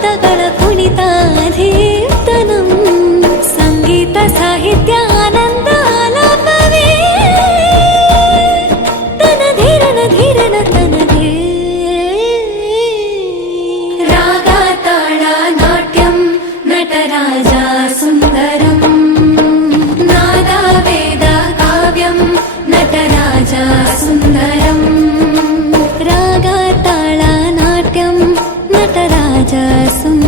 ಪದಗಳ ಕುಣಿತಾಧೀರ್ತನಂ ಸಂಗೀತ ಸಾಹಿತ್ಯ ಆನಂದ ಆಲಾಪವೇ ತನಧೀರನ ಧೀರನ ತನದೇ ರಾಗ ತಾಳ ನಾಟ್ಯಂ ನಟರಾಜ ಸುಂದರಂ ನಾದ ವೇದ ಕಾವ್ಯಂ ನಟರಾಜ ಸುಂದರಂ ರಾಗ ತಾಳ ನಾಟ್ಯಂ ನಟರಾಜ ಸುಂದರಂ